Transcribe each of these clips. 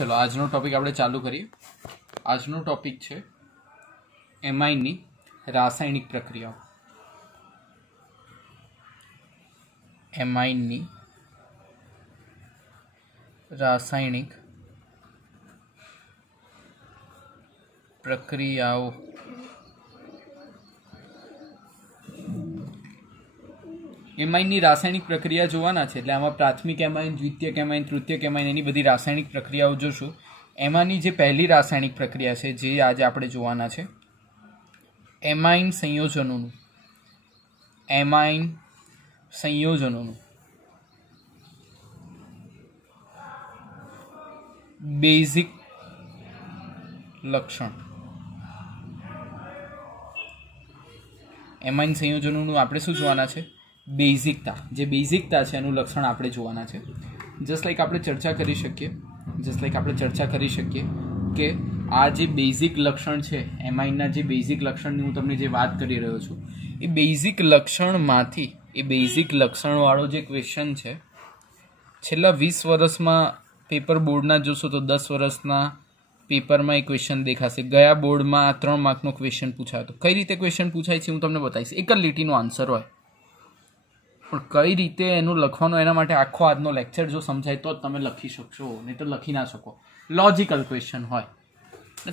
चलो આજનો ટોપિક આપણે ચાલુ કરીએ। આજનો ટોપિક છે એમાઇનની રાસાયણિક પ્રક્રિયાઓ। એમાઇનની રાસાયણિક પ્રક્રિયાઓ। એમાઇનની રાસાયણિક પ્રક્રિયા જોવાના છે એટલે આમાં પ્રાથમિક એમાઇન, દ્વિતીયક એમાઇન, તૃતીયક એમાઇન એની બધી રાસાયણિક પ્રક્રિયાઓ જોશું। એમાંની જે પહેલી રાસાયણિક પ્રક્રિયા છે જે આજે આપણે જોવાના છે એમાઇન સંયોજનોનું બેઝિક લક્ષણ। એમાઇન સંયોજનોનું આપણે શું જોવાના છે? બેઝિકતા। જે બેઝિકતા છે એનું લક્ષણ આપણે જોવાના છે। જસ્ટ લાઈક આપણે ચર્ચા કરી શકીએ કે આ જે બેઝિક લક્ષણ છે એમાઇનના જે બેઝિક લક્ષણની હું તમને જે વાત કરી રહ્યો છું એ બેઝિક લક્ષણમાંથી એ બેઝિક લક્ષણવાળો જે ક્વેશ્ચન છે છેલ્લા 20 વર્ષમાં પેપર બોર્ડના જોશો તો 10 વર્ષના પેપરમાં એ ક્વેશ્ચન દેખાશે। ગયા બોર્ડમાં 3 માર્કનો ક્વેશ્ચન પૂછાયો હતો। કઈ રીતે ક્વેશ્ચન પૂછાય છે હું તમને બતાવીશ। એક જ લીટીનો આન્સર હોય પણ કઈ રીતે એનું લખવાનું એના માટે આખો આજનો લેક્ચર જો સમજાય તો જ તમે લખી શકશો, નહીં તો લખી ના શકો। લોજિકલ ક્વેશ્ચન હોય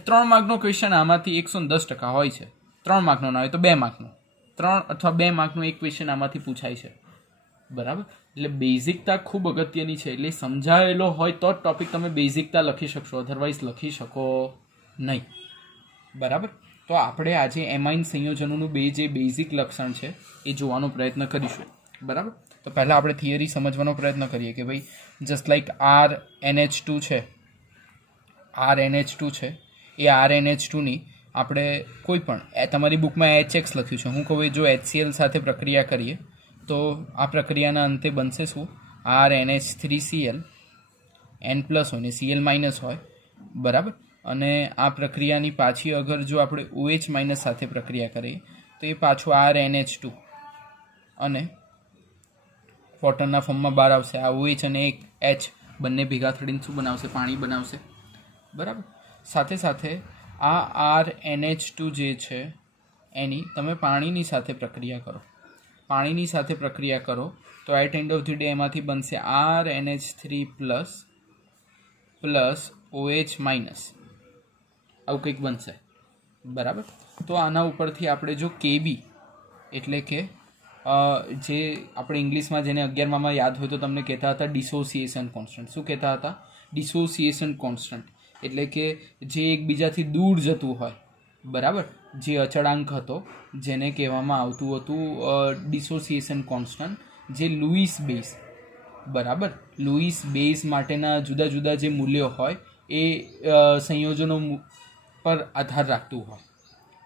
3 માર્કનો ક્વેશ્ચન આમાંથી 110% હોય છે। 3 માર્કનો ના હોય તો 2 માર્કનો, 3 અથવા 2 માર્કનો એક ક્વેશ્ચન આમાંથી પૂછાય છે, બરાબર। એટલે બેઝિકતા ખૂબ અગત્યની છે। એટલે સમજાયેલો હોય તો જ ટોપિક તમે બેઝિકતા લખી શકશો, અધરવાઇઝ લખી શકો નહીં, બરાબર। તો આપણે આજે એમાઇન સંયોજનોનું જે બેઝિક લક્ષણ છે એ જોવાનો પ્રયત્ન કરીશું, બરાબર। તો પહેલાં આપણે થિયરી સમજવાનો પ્રયત્ન કરીએ કે ભાઈ જસ્ટ લાઈક RNH2 છે, એ RNH2ની આપણે કોઈ પણ તમારી બુકમાં HX લખ્યું છે, હું કહું જો HCl સાથે પ્રક્રિયા કરીએ તો આ પ્રક્રિયાના અંતે બનશે શું? RNH3Cl, N+ હોય ને Cl- હોય, બરાબર। અને આ પ્રક્રિયાની પાછી અગર જો આપણે OH- સાથે પ્રક્રિયા કરીએ તો એ પાછું RNH2 અને વોટરના ફોર્મમાં બહાર આવશે। આ OH અને એક H બંને ભેગા થઈને શું બનાવશે? પાણી બનાવશે, બરાબર। સાથે સાથે આ RNH2 જે છે એની તમે પાણીની સાથે પ્રક્રિયા કરો તો at end of the day એમાંથી બનશે RNH3 પ્લસ OH-, આવું કંઈક બનશે, બરાબર। તો આના ઉપરથી આપણે જો KB એટલે કે જે આપણે ઇંગ્લિશમાં જેને 11માં યાદ હોય તો તમને કહેતા હતા ડિસોસિએશન કોન્સ્ટન્ટ। શું કહેતા હતા? ડિસોસિએશન કોન્સ્ટન્ટ એટલે કે જે એકબીજાથી દૂર જતું હોય, બરાબર, જે અચળાંક હતો જેને કહેવામાં આવતું હતું ડિસોસિએશન કોન્સ્ટન્ટ, જે લુઈસ બેઝ, બરાબર, લુઈસ બેઝ માટેના જુદા જુદા જે મૂલ્યો હોય એ સંયોજનો પર આધાર રાખતું હોય,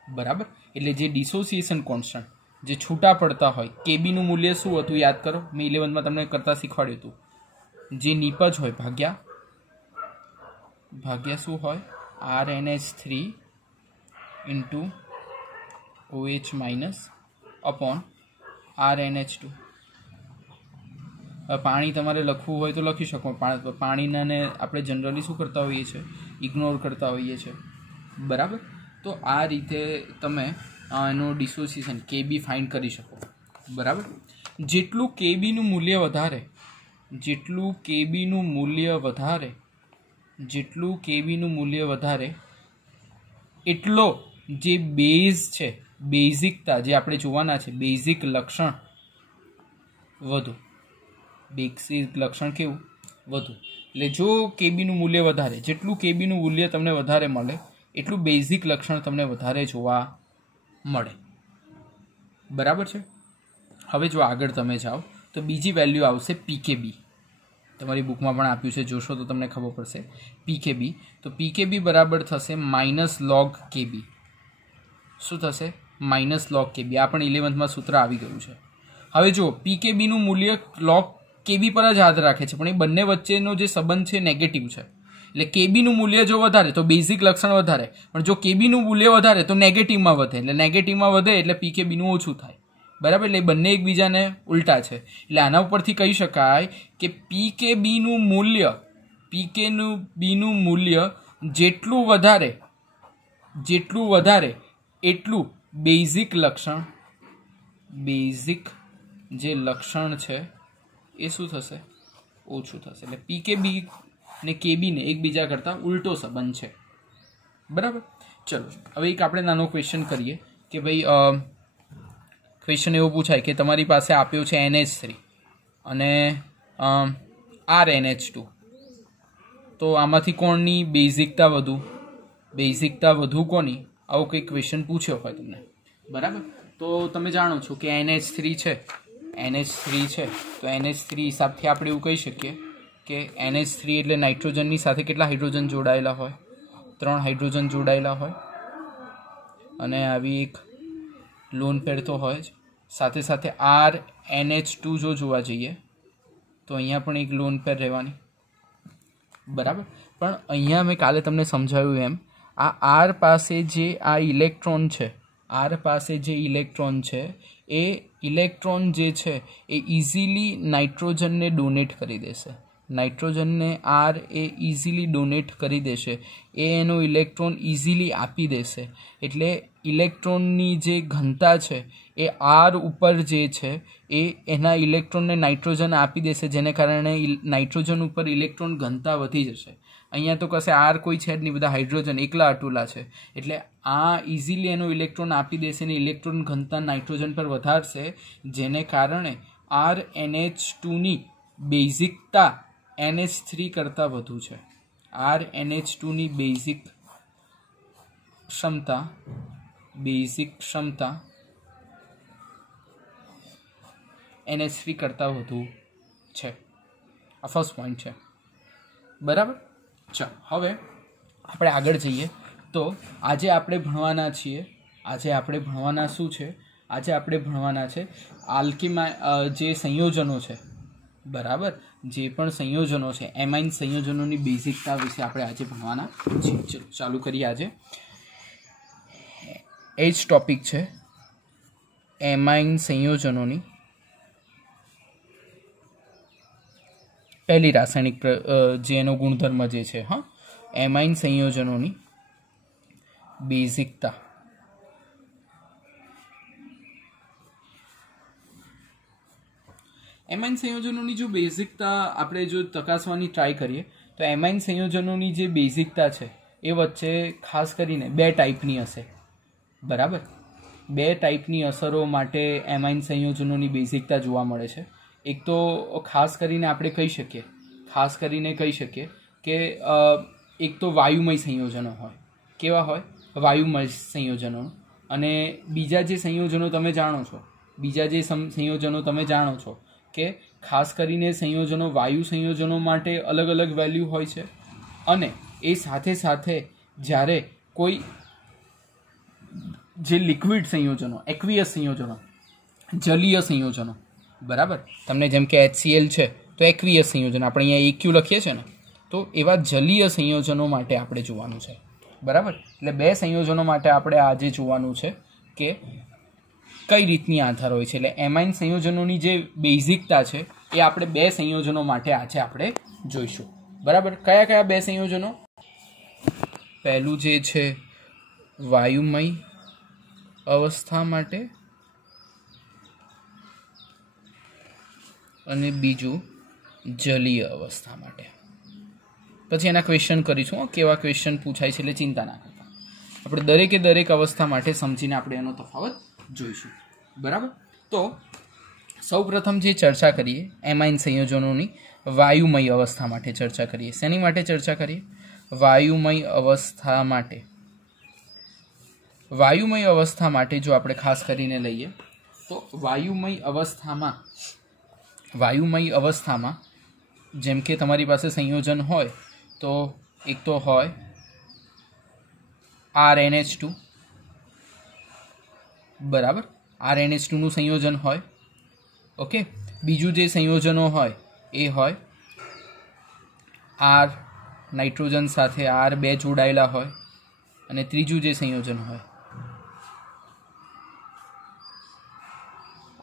બરાબર। એટલે જે ડિસોસિએશન કોન્સ્ટન્ટ જે છૂટા પડતા હોય, કેબીનું મૂલ્ય શું હતું યાદ કરો? મેં 11માં તમને કરતા શીખવાડ્યું હતું, જે નિપજ હોય ભાગ્યા શું હોય? RNH3 into OH- upon RNH2। પાણી તમારે લખવું હોય તો લખી શકો, પાણીને આપણે જનરલી શું કરતા હોઈએ છીએ? ઇગ્નોર કરતા હોઈએ છીએ, બરાબર। તો આ રીતે તમે એનું ડિસોસિએશન KB ફાઇન્ડ કરી શકો, બરાબર। જેટલું કેબીનું મૂલ્ય વધારે એટલો જે બેઝ છે, બેઝિકતા જે આપણે જોવાના છે, બેઝિક લક્ષણ વધુ, બેઝિક લક્ષણ કેવું? વધુ। એટલે જો કેબીનું મૂલ્ય વધારે, જેટલું કેબીનું મૂલ્ય તમને વધારે મળે એટલું બેઝિક લક્ષણ તમને વધારે જોવા મળે, બરાબર છે। હવે જો આગળ તમે જાઓ તો બીજી વેલ્યુ આવશે PKB। તમારી બુકમાં પણ આપ્યું છે, જોશો તો તમને ખબર પડશે PKB। તો PKB બરાબર થશે -log KB। શું થશે? -log KB। આ પણ 11માં સૂત્ર આવી ગયું છે। હવે જો PKBનું મૂલ્ય log KB પર જ હાથ રાખે છે, પણ એ બંને વચ્ચેનો જે સંબંધ છે નેગેટિવ છે। એટલે કેબીનું મૂલ્ય જો વધારે તો બેઝિક લક્ષણ વધારે, પણ જો કેબીનું મૂલ્ય વધારે તો નેગેટિવમાં વધે, એટલે નેગેટિવમાં વધે એટલે PKBનું ઓછું થાય, બરાબર। એટલે બંને એકબીજાને ઉલટા છે। એટલે આના ઉપરથી કહી શકાય કે PKBનું મૂલ્ય પીકેનું બીનું મૂલ્ય જેટલું વધારે એટલું બેઝિક જે લક્ષણ છે એ શું થશે? ઓછું થશે. એટલે પીકે બી ને કેબી ને એકબીજા કરતાં ઉલટો સંબંધ છે. બરાબર. ચલો હવે એક આપણે નાનો ક્વેશ્ચન કરીએ કે ભાઈ ક્વેશ્ચન એવો પૂછાય કે તમારી પાસે આપ્યો છે NH3 અને RNH2, તો આમાંથી કોણની બેઝિકતા વધુ કોની? આવો કંઈક ક્વેશ્ચન પૂછ્યો હોય તમને. બરાબર. તો તમે જાણો છો કે NH3 છે તો NH3 હિસાબથી આપણે એવું કહી શકીએ કે NH3 એટલે નાઇટ્રોજનની સાથે કેટલા હાઇડ્રોજન જોડાયેલા હોય? 3 હાઇડ્રોજન જોડાયેલા હોય. અને આવી એક લોન પેર તો હોય જ. સાથે સાથે RNH2 જો જોવા જઈએ તો અહીંયા પણ એક લોન પેર રહેવાની. બરાબર. પણ અહીંયા મેં કાલે તમને સમજાવ્યું એમ આ R પાસે જે આ ઇલેક્ટ્રોન છે એ ઇલેક્ટ્રોન જે છે એ ઇઝીલી નાઇટ્રોજનને ડોનેટ કરી દેશે. નાઇટ્રોજનને R એ ઇઝીલી ડોનેટ કરી દેશે, એ એનો ઇલેક્ટ્રોન ઇઝીલી આપી દેશે. એટલે ઇલેક્ટ્રોનની જે ઘનતા છે એ R ઉપર જે છે એ એના ઇલેક્ટ્રોનને નાઇટ્રોજન આપી દેશે, જેને કારણે નાઇટ્રોજન ઉપર ઇલેક્ટ્રોન ઘનતા વધી જશે. અહીંયા તો કશે R કોઈ છે જ નહીં, બધા હાઇડ્રોજન એકલા અટુલા છે. એટલે આ ઇઝીલી એનો ઇલેક્ટ્રોન આપી દેશે ને ઇલેક્ટ્રોન ઘનતા નાઇટ્રોજન પર વધારશે, જેને કારણે RNH2ની બેઝિકતા NH3 કરતાં વધુ છે. RNH2ની બેઝિક ક્ષમતા NH3 કરતાં વધુ છે. આ ફર્સ્ટ પોઈન્ટ છે. બરાબર. ચાલો હવે આપણે આગળ જઈએ. તો આજે આપણે ભણવાના છીએ શું છે? આજે આપણે ભણવાના છે જે સંયોજનો છે. બરાબર. જે પણ સંયોજનો છે, એમાઇન સંયોજનોની બેઝિકતા વિશે આપણે આજે ભણવાના છીએ. ચલો ચાલુ કરીએ. આજે એ જ ટોપિક છે એમાઇન સંયોજનોની પહેલી રાસાયણિક જે એનો ગુણધર્મ જે છે, એમાઇન સંયોજનોની બેઝિકતા. એમાઇન સંયોજનોની જો બેઝિકતા આપણે જો તપાસવાની ટ્રાય કરીએ તો એમાઇન સંયોજનોની જે બેઝિકતા છે એ વચ્ચે ખાસ કરીને 2 ટાઈપની હશે. બરાબર. 2 ટાઈપની અસરો માટે એમાઇન સંયોજનોની બેઝિકતા જોવા મળે છે. એક તો ખાસ કરીને આપણે કહી શકીએ કે એક તો વાયુમય સંયોજનો હોય. કેવા હોય? વાયુમય સંયોજનો. અને બીજા જે સંયોજનો તમે જાણો છો કે ખાસ કરીને વાયુ સંયોજનો માટે અલગ અલગ વેલ્યુ હોય છે. અને એ સાથે જ્યારે કોઈ જે લિક્વિડ સંયોજનો, એક્વિયસ સંયોજનો, જલીય સંયોજનો, બરાબર, તમને જેમ કે HCl છે તો એક્વિયસ સંયોજન, આપણે અહીંયા EQ લખીએ છીએ ને, તો એવા જલીય સંયોજનો માટે આપણે જોવાનું છે. બરાબર. એટલે 2 સંયોજનો માટે આપણે આજે જોવાનું છે કે કઈ રીતની આધાર હોય છે. એટલે એમાઇન સંયોજનોની જે બેઝિકતા છે એ આપણે 2 સંયોજનો માટે આજે આપણે જોઈશું. બરાબર. કયા 2 સંયોજનો? પહેલું જે છે વાયુમય અવસ્થા માટે અને બીજું જલીય અવસ્થા માટે. પછી એના ક્વેશ્ચન કરીશું, કેવા ક્વેશ્ચન પૂછાય છે, એટલે ચિંતા ના કરતા. આપણે દરેક અવસ્થા માટે સમજીને આપણે એનો તફાવત જોઈશું. બરાબર. તો સૌ પ્રથમ જે ચર્ચા કરીએ એમાઇન સંયોજનોની વાયુમય અવસ્થા માટે ચર્ચા કરીએ. શેની માટે ચર્ચા કરીએ? વાયુમય અવસ્થા માટે જો આપણે ખાસ કરીને લઈએ તો વાયુમય અવસ્થામાં જેમ કે તમારી પાસે સંયોજન હોય તો એક તો હોય RNH2. બરાબર. RNH2 નું સંયોજન હોય. ઓકે. બીજું જે સંયોજનો હોય એ હોય R નાઇટ્રોજન સાથે R2 જોડાયેલા હોય. અને ત્રીજું જે સંયોજન હોય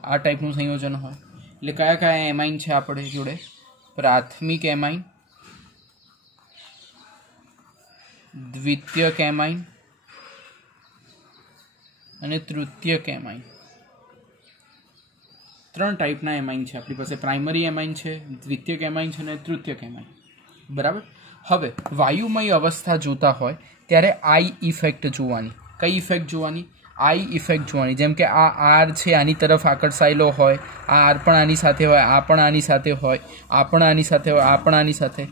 આ ટાઈપનું સંયોજન હોય. એટલે કયા એમાઇન છે આપણે જોડે? પ્રાથમિક એમાઇન દ્વિતીયક એમાઇન અને તૃતીયક એમાઇન. 3 ટાઈપના એમાઇન છે આપણી પાસે. પ્રાઇમરી એમાઇન છે, દ્વિતીયક એમાઇન છે અને તૃતીયક એમાઇન. બરાબર. હવે વાયુમય અવસ્થા જોતા હોય ત્યારે આઈ ઇફેક્ટ જોવાની. કઈ ઇફેક્ટ જોવાની? આઈ ઇફેક્ટ જોવાની. જેમ કે આ આર છે આની તરફ આકર્ષાયેલો હોય, આ આર પણ આની સાથે હોય, આ પણ આની સાથે હોય, આ પણ આની સાથે હોય, આ પણ આની સાથે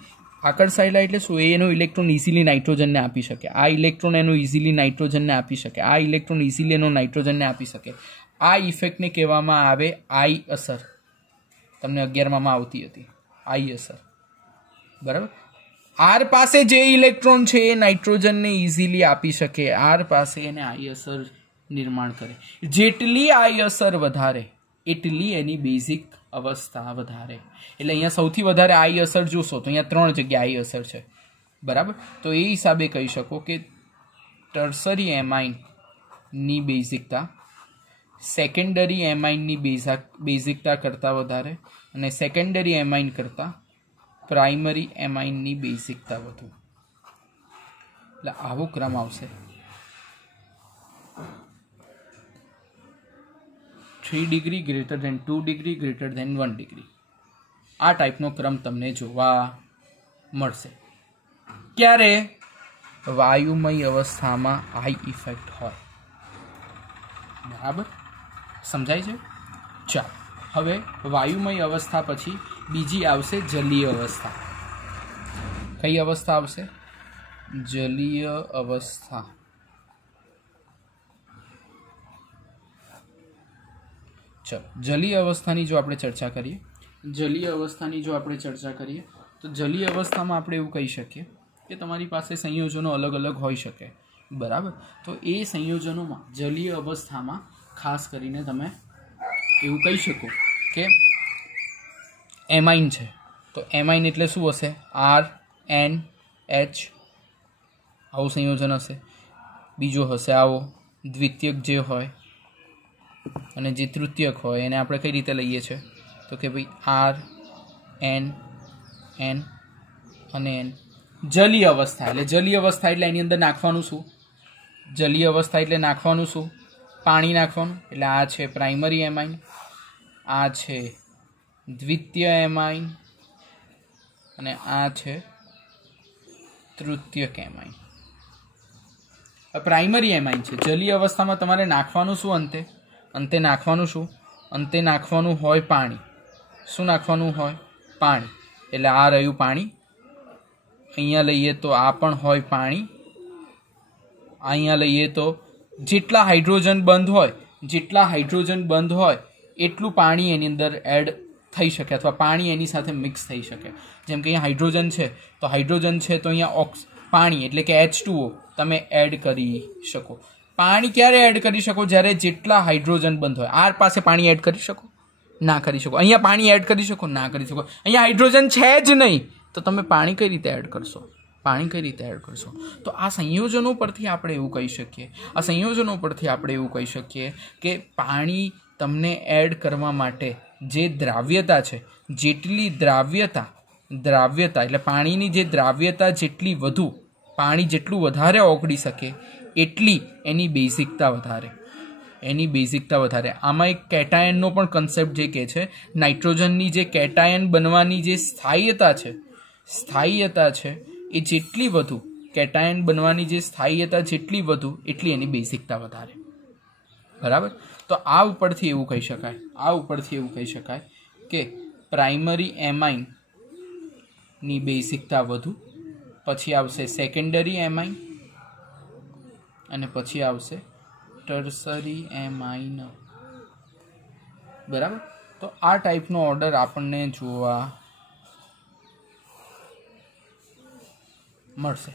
આકર્ષાયેલા. એટલે શું? એનો ઇલેક્ટ્રોન ઇઝીલી નાઇટ્રોજનને આપી શકે. આ ઇલેક્ટ્રોન એનો ઇઝીલી નાઇટ્રોજનને આપી શકે. આ ઇલેક્ટ્રોન ઇઝીલી એનો નાઇટ્રોજનને આપી શકે. આ ઇફેક્ટને કહેવામાં આવે આઈ અસર. તમને 11માં આવતી હતી આઈ અસર. બરાબર. આર પાસે જે ઇલેક્ટ્રોન છે એ નાઇટ્રોજનને ઇઝીલી આપી શકે. આર પાસે એને આઈ અસર નિર્માણ કરે. જેટલી આઈ અસર વધારે એટલી એની બેઝિક અવસ્થા વધારે. એટલે અહીંયા સૌથી વધારે આઈ અસર જોશો તો અહીંયા 3 જગ્યા આઈ અસર છે. બરાબર. તો એ હિસાબે કહી શકો કે ટર્સરી એમાઇનની બેઝિકતા સેકન્ડરી એમાઇનની બેઝિકતા કરતાં વધારે અને સેકન્ડરી એમાઇન કરતાં પ્રાઇમરી એમાઇનની બેઝિકતા વધુ. એટલે આવો ક્રમ આવશે. 3 degree greater than 2 degree greater than 1 degree. આ ટાઈપનો ક્રમ તમને જોવા મળશે. ક્યારે? વાયુમય અવસ્થામાં આઈ ઇફેક્ટ હોય. બરાબર. સમજાય છે? ચાલો હવે વાયુમય અવસ્થા પછી બીજી આવશે જલીય અવસ્થા. કઈ અવસ્થા આવશે? જલીય અવસ્થા. ચલો જલીય અવસ્થાની જો આપણે ચર્ચા કરીએ, તો જલીય અવસ્થામાં આપણે એવું કહી શકીએ કે તમારી પાસે સંયોજનો અલગ અલગ હોઈ શકે. બરાબર. તો એ સંયોજનોમાં જલીય અવસ્થામાં ખાસ કરીને તમે એવું કહી શકો કે એમાઇન છે. તો એમાઇન એટલે શું હશે? RNH આવું સંયોજન હશે. બીજો હશે આવો દ્વિતીયક જે હોય અને જે તૃતીયક હોય એને આપણે કઈ રીતે લઈએ છીએ? તો કે ભાઈ R N N અને N. જલીય અવસ્થા એટલે એની અંદર નાખવાનું શું? જલીય અવસ્થા એટલે નાખવાનું શું? પાણી નાખવાનું. એટલે આ છે પ્રાઇમરી એમાઇન, આ છે દ્વિતીય એમાઇન અને આ છે તૃતીયક એમાઇન. પ્રાઇમરી એમાઇન છે. જલીય અવસ્થામાં તમારે નાખવાનું શું? અંતે નાખવાનું શું? અંતે નાખવાનું હોય પાણી. શું નાખવાનું હોય? પાણી. એટલે આ રહ્યું પાણી. અહીંયા લઈએ તો આ પણ હોય પાણી. અહીંયા લઈએ તો જેટલા હાઇડ્રોજન બંધ હોય એટલું પાણી એની અંદર એડ થઈ શકે અથવા પાણી એની સાથે મિક્સ થઈ શકે. જેમ કે અહીંયા હાઇડ્રોજન છે તો અહીંયા પાણી એટલે કે H2O તમે એડ કરી શકો. પાણી ક્યારે એડ કરી શકો? જ્યારે જેટલા હાઇડ્રોજન બંધ હોય. આર પાસે પાણી એડ કરી શકો? ના કરી શકો. અહીંયા પાણી એડ કરી શકો? ના કરી શકો. અહીંયા હાઇડ્રોજન છે જ નહીં તો તમે પાણી કઈ રીતે એડ કરશો? તો આ સંયોજનો પરથી આપણે એવું કહી શકીએ કે પાણી તમને એડ કરવા માટે જે દ્રાવ્યતા છે, જેટલી દ્રાવ્યતા એટલે પાણીની જે દ્રાવ્યતા જેટલી વધુ, પાણી જેટલું વધારે ઓગળી શકે એટલી એની બેઝિકતા વધારે. આમાં એક કેટાયનનો પણ કન્સેપ્ટ જે કહે છે, નાઇટ્રોજનની જે કેટાયન બનવાની જે સ્થાયીયતા છે એ જેટલી વધુ, કેટાયન બનવાની જે સ્થાયીયતા જેટલી વધુ એટલી એની બેઝિકતા વધારે. બરાબર. તો આ ઉપરથી એવું કહી શકાય કે પ્રાઇમરી એમાઇનની બેઝિકતા વધુ, પછી આવશે સેકન્ડરી એમાઇન અને પછી આવશે ટર્સરી એમાઇન. બરાબર. તો આ ટાઈપનો ઓર્ડર આપણને જોવા મળશે.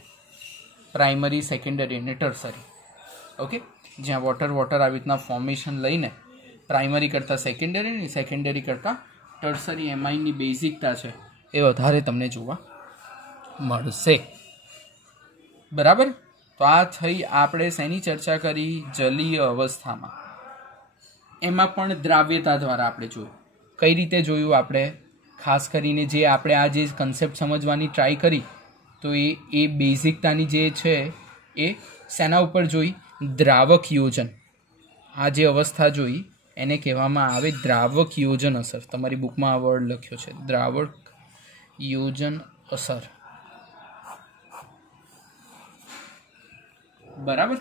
પ્રાઇમરી, સેકન્ડરી અને ટર્સરી. ઓકે. જ્યાં વોટર આવી રીતના ફોર્મેશન લઈને પ્રાઇમરી કરતાં સેકન્ડરી કરતાં ટર્સરી એમાઇનની બેઝિકતા છે એ વધારે તમને જોવા મળશે. બરાબર. તો આ થઈ આપણે શેની ચર્ચા કરી? જલીય અવસ્થામાં. એમાં પણ દ્રાવ્યતા દ્વારા આપણે જોયું. કઈ રીતે જોયું આપણે? ખાસ કરીને જે આપણે આ જે કન્સેપ્ટ સમજવાની ટ્રાય કરી તો એ બેઝિકતાની જે છે એ શેના ઉપર જોઈ? દ્રાવક યોજન. આ જે અવસ્થા જોઈ એને કહેવામાં આવે દ્રાવક યોજન અસર. તમારી બુકમાં આ વર્ડ લખ્યો છે, દ્રાવક યોજન અસર. બરાબર,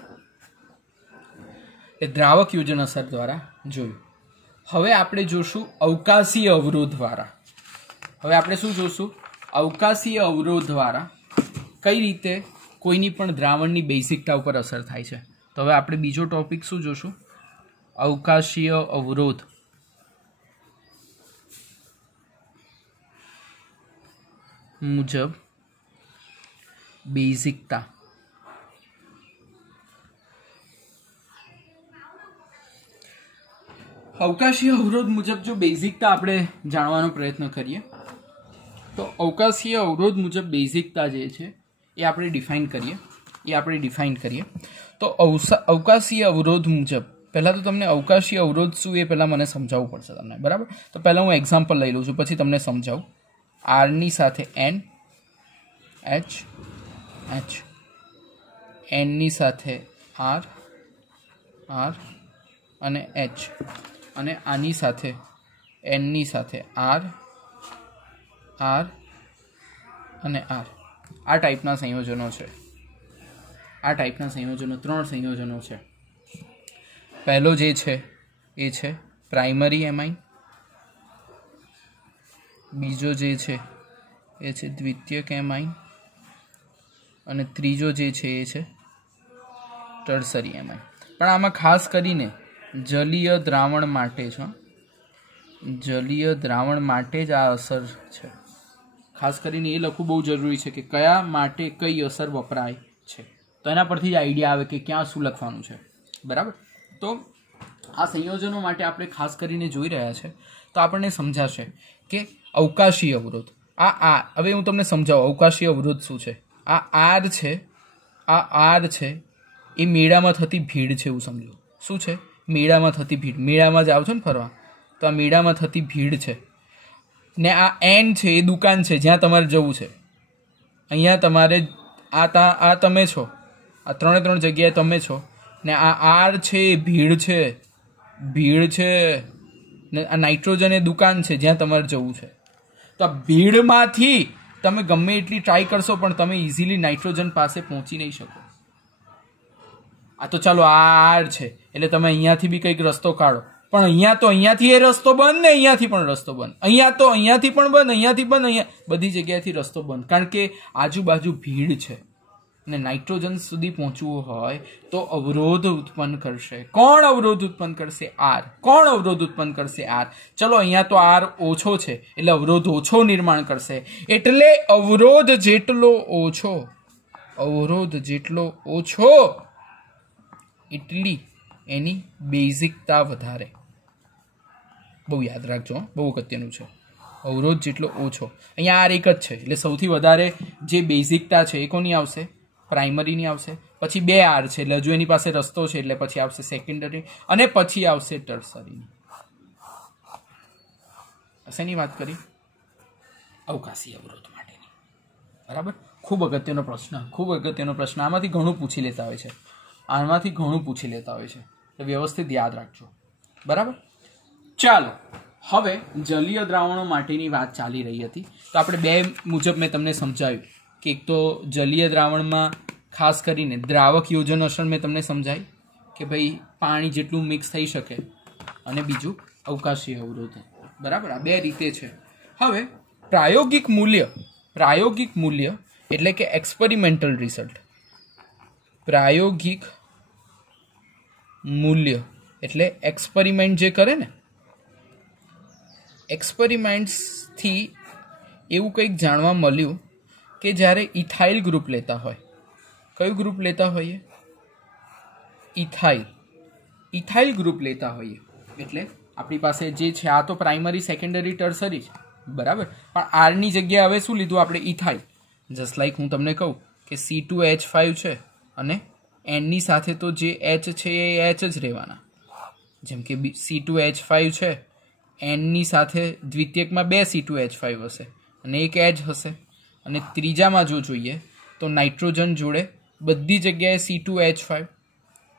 એ દ્રાવક યોજન અસર દ્વારા જોયું. હવે આપણે જોશું અવકાશીય અવરોધ દ્વારા. હવે આપણે શું જોશું? અવકાશીય અવરોધ દ્વારા કઈ રીતે કોઈની પણ દ્રાવણની બેઝિકતા ઉપર અસર થાય છે. તો હવે આપણે બીજો ટોપિક શું જોશું? અવકાશીય અવરોધ મુજબ બેઝિકતા. અવકાશીય અવરોધ મુજબ જો બેઝિકતા આપણે જાણવાનો પ્રયત્ન કરીએ તો અવકાશીય અવરોધ મુજબ બેઝિકતા જે છે એ આપણે ડિફાઇન કરીએ. તો અવકાશીય અવરોધ મુજબ પહેલાં તો તમને અવકાશીય અવરોધ શું એ પહેલાં મને સમજાવવું પડશે તમને. બરાબર, તો પહેલાં હું એક્ઝામ્પલ લઈ લઉં છું, પછી તમને સમજાવું. આરની સાથે એન, એચ, એચ, એનની સાથે આર, આર અને એચ, અને આની સાથે એનની સાથે આર, આર અને આર. આ ટાઈપના સંયોજનો છે. આ ટાઈપના સંયોજનો 3 સંયોજનો છે. પહેલો જે છે એ છે પ્રાઇમરી એમાઇન, બીજો જે છે એ છે દ્વિતીયક એમાઇન, અને ત્રીજો જે છે એ છે ટર્સરી એમાઇન. પણ આમાં ખાસ કરીને જલીય દ્રાવણ માટે છે, જલીય દ્રાવણ માટે જ આ અસર છે. ખાસ કરીને એ લખવું બહુ જરૂરી છે કે કયા માટે કઈ અસર વપરાય છે. તો એના પરથી જ આઈડિયા આવે કે ક્યાં શું લખવાનું છે. બરાબર, તો આ સંયોજનો માટે આપણે ખાસ કરીને જોઈ રહ્યા છે તો આપણને સમજાશે કે અવકાશી અવરોધ. હવે હું તમને સમજાવું અવકાશી અવરોધ શું છે. આ આર છે, આ આર છે એ મેળામાં થતી ભીડ છે એવું સમજો. શું છે? મેળામાં થતી ભીડ. મેળામાં જ આવો છો ને ફરવા, તો આ મેળામાં થતી ભીડ છે. ને આ એન છે એ દુકાન છે જ્યાં તમારે જવું છે. અહીંયા તમારે આ તમે છો, આ 3 જગ્યાએ તમે છો, ને આ આર છે એ ભીડ છે, ને આ નાઇટ્રોજન એ દુકાન છે જ્યાં તમારે જવું છે. તો આ ભીડમાંથી તમે ગમે એટલી ટ્રાય કરશો પણ તમે ઇઝીલી નાઇટ્રોજન પાસે પહોંચી નહીં શકો. આ તો ચાલો આ આર છે એટલે તમે અહીંયાથી બી કંઈક રસ્તો કાઢો, પણ અહીંયાથી એ રસ્તો બંધ, ને અહીંયાથી પણ રસ્તો બંધ, અહીંયાથી પણ બંધ, અહીંયાથી બંધ, અહીંયા બધી જગ્યાએથી રસ્તો બંધ. કારણ કે આજુબાજુ ભીડ છે ને નાઇટ્રોજન સુધી પહોંચવું હોય તો અવરોધ ઉત્પન્ન કરશે. કોણ અવરોધ ઉત્પન્ન કરશે? આર. કોણ અવરોધ ઉત્પન્ન કરશે? આર. ચલો અહીંયા તો આર ઓછો છે એટલે અવરોધ ઓછો નિર્માણ કરશે. એટલે અવરોધ જેટલો ઓછો એટલી એની બેઝિકતા વધારે. બહુ યાદ રાખજો, બહુ અગત્યનું છે. અવરોધ જેટલો ઓછો. અહીંયા આર એક જ છે એટલે સૌથી વધારે જે બેઝિકતા છે એ કોની આવશે? પ્રાઇમરીની આવશે. પછી 2 આર છે એટલે હજુ એની પાસે રસ્તો છે એટલે પછી આવશે સેકન્ડરી, અને પછી આવશે ટર્સરીની. શેની વાત કરી? અવકાશી અવરોધ માટેની. બરાબર, ખૂબ અગત્યનો પ્રશ્ન. આમાંથી ઘણું પૂછી લેતા હોય છે. તો વ્યવસ્થિત યાદ રાખજો. બરાબર, ચાલો હવે જલીય દ્રાવણો માટેની વાત ચાલી રહી હતી તો આપણે 2 મુજબ મેં તમને સમજાવ્યું કે એક તો જલીય દ્રાવણમાં ખાસ કરીને દ્રાવક યોજન અસર મેં તમને સમજાવી કે ભાઈ પાણી જેટલું મિક્સ થઈ શકે, અને બીજું અવકાશીય અવરોધ. બરાબર, આ 2 રીતે છે. હવે પ્રાયોગિક મૂલ્ય એટલે કે એક્સપેરિમેન્ટલ રિઝલ્ટ. પ્રાયોગિક મૂલ્ય એટલે એક્સપેરિમેન્ટ જે કરે ને, એક્સપેરિમેન્ટ્સથી એવું કંઈક જાણવા મળ્યું કે જ્યારે ઇથાઇલ ગ્રુપ લેતા હોય. કયું ગ્રુપ લેતા હોઈએ? ઇથાઇલ ગ્રુપ લેતા હોઈએ એટલે આપણી પાસે જે છે આ તો પ્રાઇમરી, સેકન્ડરી, ટર્સરી છે. બરાબર, પણ આરની જગ્યાએ હવે શું લીધું આપણે? ઇથાઇલ. જસ્ટ લાઈક હું તમને કહું કે C2H5 છે અને એનની સાથે તો જે એચ છે એ એચ જ રહેવાના. જેમ કે C2H5 છે, એનની સાથે દ્વિતીયકમાં 2 C2H5 હશે અને એક એચ હશે, અને ત્રીજામાં જો જોઈએ તો નાઇટ્રોજન જોડે બધી જગ્યાએ C2H5,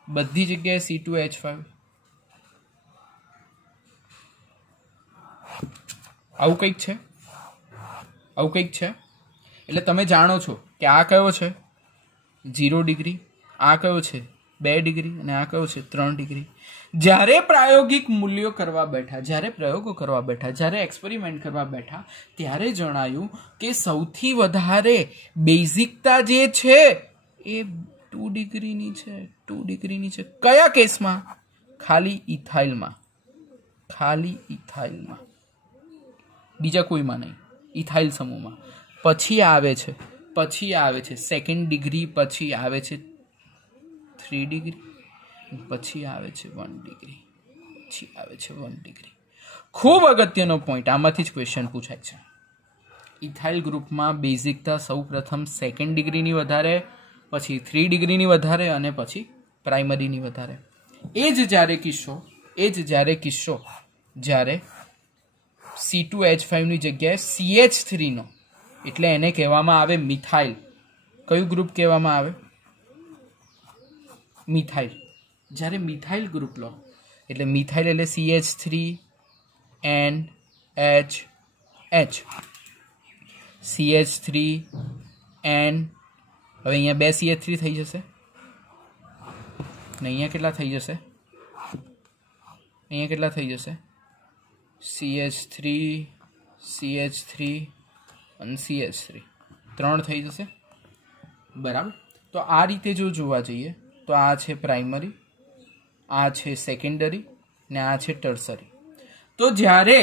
બધી જગ્યાએ C2H5. આવું કંઈક છે, આવું કંઈક છે. એટલે તમે જાણો છો કે આ કયો છે 0 ડિગ્રી, આ કયો છે 2 ડિગ્રી અને આ કયો છે 3 ડિગ્રી. જ્યારે પ્રાયોગિક મૂલ્યો કરવા બેઠા, જ્યારે પ્રયોગો કરવા બેઠા, જ્યારે એક્સપેરિમેન્ટ કરવા બેઠા, ત્યારે જણાયું કે સૌથી વધારે બેઝિકતા જે છે એ 2 ડિગ્રીની છે, 2 ડિગ્રીની છે. કયા કેસમાં? ખાલી ઇથાઇલમાં, ખાલી ઇથાઇલમાં, બીજા કોઈમાં નહીં, ઇથાઇલ સમૂહમાં. પછી આવે છે સેકન્ડ ડિગ્રી, પછી આવે છે 3 ડિગ્રી, પછી આવે છે 1 ડિગ્રી, પછી આવે છે 1 ડિગ્રી. ખૂબ અગત્યનો પોઈન્ટ, આમાંથી જ ક્વેશ્ચન પૂછાય છે. ઇથાઇલ ગ્રુપમાં બેઝિકતા સૌ પ્રથમ સેકન્ડ ડિગ્રીની વધારે, પછી 3 ડિગ્રીની વધારે અને પછી પ્રાઇમરીની વધારે. એ જ જ્યારે કિસ્સો જ્યારે C2H5 ની જગ્યાએ CH3 નો, એટલે એને કહેવામાં આવે મિથાઇલ. કયું ગ્રુપ કહેવામાં આવે? મિથાઇલ. જ્યારે મિથાઇલ ગ્રુપ લો એટલે મિથાઇલ એટલે CH3NHH, CH3N. હવે અહીંયા 2 CH3 થઈ જશે અને અહીંયા કેટલા થઈ જશે? અહીંયા કેટલા થઈ જશે? CH3 અને CH3, 3 થઈ જશે. બરાબર. તો આ રીતે જો જોવા જઈએ તો આ છે પ્રાઇમરી, આ છે સેકન્ડરી ને આ છે ટર્સરી. તો જ્યારે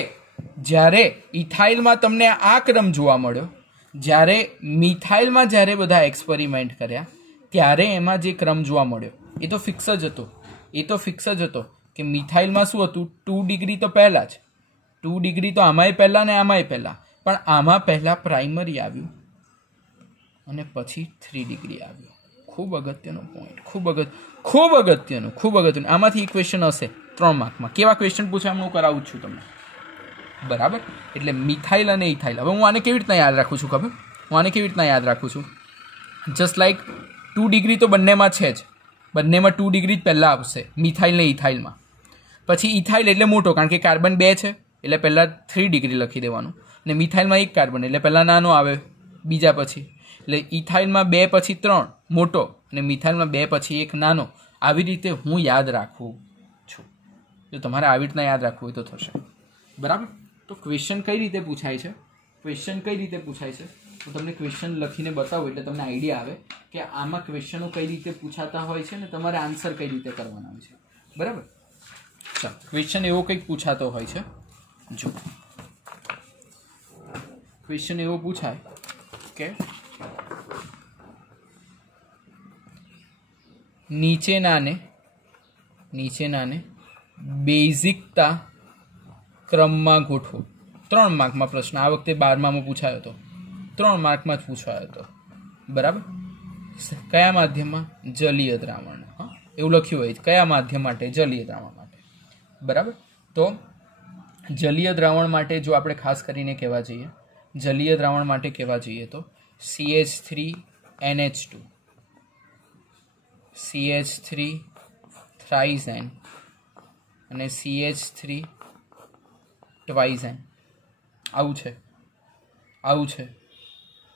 ઇથાઇલમાં તમને આ ક્રમ જોવા મળ્યો, જ્યારે મિથાઇલમાં જ્યારે બધા એક્સપેરિમેન્ટ કર્યા ત્યારે એમાં જે ક્રમ જોવા મળ્યો એ તો ફિક્સ જ હતો, કે મિથાઇલમાં શું હતું 2 ડિગ્રી તો પહેલા જ, 2 ડિગ્રી તો આમાંય પહેલા ને આમાંય પહેલા, પણ આમાં પહેલા પ્રાઇમરી આવ્યું અને પછી 3 ડિગ્રી આવ્યું. ખૂબ અગત્યનો પોઈન્ટ, ખૂબ અગત્યનું. આમાંથી એક ક્વેશ્ચન હશે 3 માર્કમાં. કેવા ક્વેશ્ચન પૂછે હું કરાવું છું તમને. બરાબર. એટલે મિથાઇલ અને ઇથાઇલ. હવે હું આને કેવી રીતના યાદ રાખું છું ખબર? જસ્ટ લાઈક 2 ડિગ્રી તો બંનેમાં છે જ, બંનેમાં 2 ડિગ્રી જ પહેલાં આવશે, મિથાઇલ ને ઇથાઇલમાં. પછી ઇથાઇલ એટલે મોટો, કારણ કે કાર્બન 2 છે એટલે પહેલાં 3 ડિગ્રી લખી દેવાનું, અને મિથાઇલમાં 1 કાર્બન એટલે પહેલાં નાનો આવે બીજા પછી. એટલે ઇથાઇલમાં 2 પછી 3 મોટો અને મિથાઇલમાં 2 પછી 1 નાનો. આવી રીતે હું યાદ રાખું છું. જો તમારે આવી રીતના યાદ રાખવું હોય તો થશે. બરાબર. તો ક્વેશ્ચન કઈ રીતે પૂછાય છે? હું તમને ક્વેશ્ચન લખીને બતાવું એટલે તમને આઈડિયા આવે કે આમાં ક્વેશ્ચનો કઈ રીતે પૂછાતા હોય છે ને તમારે આન્સર કઈ રીતે કરવાના હોય છે. બરાબર. ચાલો, ક્વેશ્ચન એવો કંઈક પૂછાતો હોય છે. જો ક્વેશ્ચન એવો પૂછાય કે નીચેનાને બેઝિકતા ક્રમમાં ગોઠવો. 3 માર્કમાં પ્રશ્ન, આ વખતે 12મામાં પૂછાયો હતો, 3 માર્કમાં જ પૂછાયો હતો. બરાબર. કયા માધ્યમમાં? જલીય દ્રાવણ. હા, એવું લખ્યું હોય કયા માધ્યમ માટે? જલીય દ્રાવણ માટે. બરાબર. તો જલીય દ્રાવણ માટે જો આપણે ખાસ કરીને કહેવા જઈએ તો CH3NH2, CH3 થ્રાઇઝેન અને CH3 ટ્વાઇઝેન. આવું છે.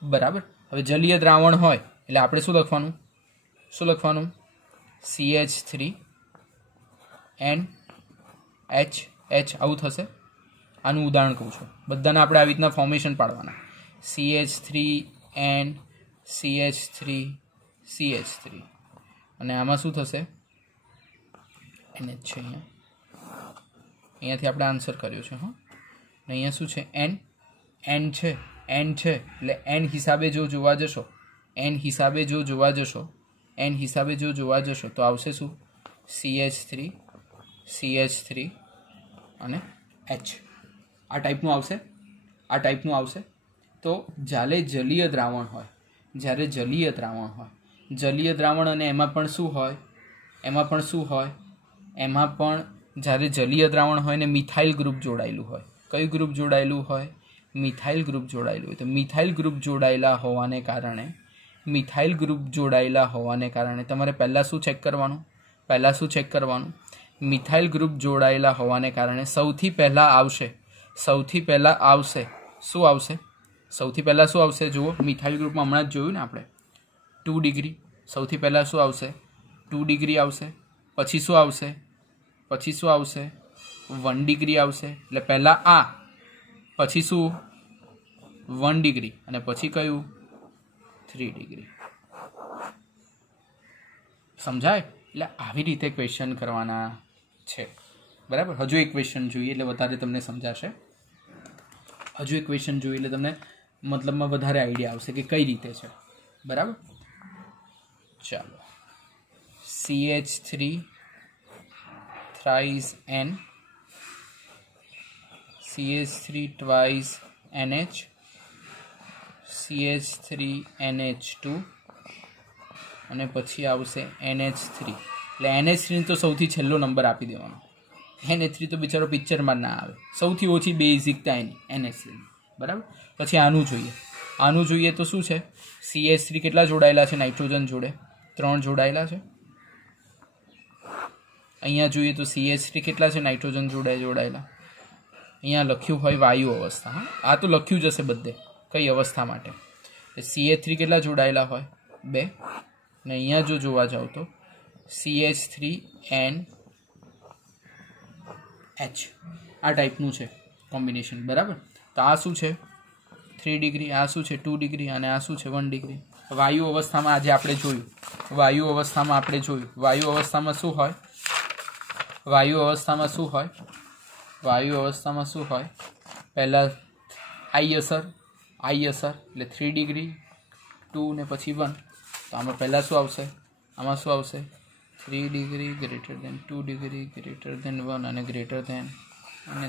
બરાબર. હવે જલીય દ્રાવણ હોય એટલે આપણે શું લખવાનું? CH3NH. આવું થશે. આનું ઉદાહરણ કહું છું. બધાને આપણે આવી રીતના ફોર્મેશન પાડવાના. CH3N, CH3 અને આમાં શું થશે? NH છે. અહીંયાથી આપણે આન્સર કર્યો છે. હા, અહીંયા શું છે? N છે એટલે N હિસાબે જો જોવા જશો તો આવશે શું? CH3 અને H. આ ટાઈપનું આવશે. તો જ્યારે જલીય દ્રાવણ હોય, જલીય દ્રાવણ અને એમાં પણ જ્યારે જલીય દ્રાવણ હોય ને મિથાઇલ ગ્રુપ જોડાયેલું હોય. કયું ગ્રુપ જોડાયેલું હોય? મિથાઇલ ગ્રુપ જોડાયેલું હોય. તો મિથાઇલ ગ્રુપ જોડાયેલા હોવાને કારણે મિથાઇલ ગ્રુપ જોડાયેલા હોવાને કારણે તમારે પહેલાં શું ચેક કરવાનું? મિથાઇલ ગ્રુપ જોડાયેલા હોવાને કારણે સૌથી પહેલાં આવશે શું આવશે? જુઓ, મિથાઇલ ગ્રુપમાં હમણાં જ જોયું ને આપણે 2 ડિગ્રી. સૌથી પહેલાં શું આવશે? 2 ડિગ્રી આવશે. પછી શું આવશે? 1 ડિગ્રી આવશે. એટલે પહેલાં આ, પછી શું? 1 ડિગ્રી, અને પછી કયું? 3 ડિગ્રી. સમજાય? એટલે આવી રીતે ક્વેશ્ચન કરવાના છે, બરાબર. હજુ એક ક્વેશ્ચન જોઈએ એટલે વધારે તમને સમજાશે. મતલબમાં વધારે આઈડિયા આવશે કે કઈ રીતે છે, બરાબર. ચાલો, CH3 thrice N, CH3 twice NH, CH3 NH2 અને પછી આવશે NH3. એટલે NH3 તો સૌથી છેલ્લો નંબર આપી દેવાનો. NH3 તો બિચારો પિક્ચરમાં ના આવે, સૌથી ઓછી બેઝિકતા એની NH3, બરાબર. પછી આનું જોઈએ તો શું છે? CH3 કેટલા જોડાયેલા છે નાઇટ્રોજન જોડે? 3 જોડાયેલા છે. અહીંયા જોઈએ તો CH3 કેટલા છે નાઇટ્રોજન જોડે જોડાયેલા? અહીંયા લખ્યું હોય વાયુ અવસ્થા. હા, આ તો લખ્યું જ હશે બધે કઈ અવસ્થા માટે. CH3 કેટલા જોડાયેલા હોય? 2. અને અહીંયા જો જોવા જાવ તો CH3NH, આ ટાઈપનું છે કોમ્બિનેશન, બરાબર. તો આ શું છે? 3 ડિગ્રી, આ શું છે? 2 ડિગ્રી, અને આ શું છે? 1 ડિગ્રી. વાયુ અવસ્થામાં આજે આપણે જોયું. વાયુ અવસ્થામાં શું હોય? વાયુ અવસ્થામાં શું હોય? પહેલાં આઈ અસર એટલે 3 ડિગ્રી, 2 ને પછી 1. તો આમાં પહેલાં શું આવશે? 3 degree greater than 2 degree greater than 1 અને ગ્રેટર દેન, અને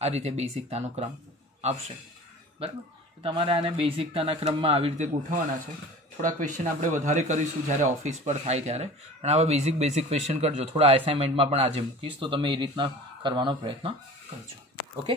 આ રીતે બેઝિકતાનો ક્રમ આવશે, બરાબર. તમારે આને બેઝિકતાના ક્રમમાં આવી રીતે ગોઠવવાના છે. થોડા ક્વેશ્ચન આપણે વધારે કરીશું જ્યારે ઓફિસ પર થાય ત્યારે, પણ આવા બેઝિક ક્વેશ્ચન કરજો. થોડા અસાઇનમેન્ટમાં પણ આજે મૂકીશ, તો તમે એ રીતના કરવાનો પ્રયત્ન કરજો. ઓકે.